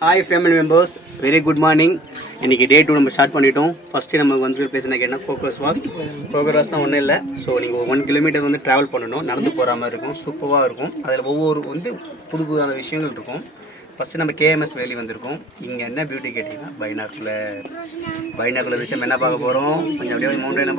Hi family members, very good morning. இன்றைக்கி டே 2 நம்ம ஸ்டார்ட் பண்ணிட்டோம். ஃபஸ்ட்டு நமக்கு வந்து பிளேஸ் என்ன கேட்டால் ப்ரோக்ரஸ் வாக். ப்ரோக்ரஸ்னால் ஒன்றும் இல்லை. ஸோ நீங்கள் 1 கிலோமீட்டர் வந்து ட்ராவல் பண்ணணும், நடந்து போகிற மாதிரி இருக்கும். சூப்பராக இருக்கும். அதில் ஒவ்வொரு வந்து புது புதான விஷயங்கள் இருக்கும். ஃபஸ்ட்டு நம்ம கேஎம்எஸ் வேலி வந்திருக்கோம். இங்கே என்ன பியூட்டி கேட்டிங்கன்னா பைனாக்குலர் வச்சு நம்ம என்ன பார்க்க போகிறோம். கொஞ்சம் அப்படியே மவுண்டைனை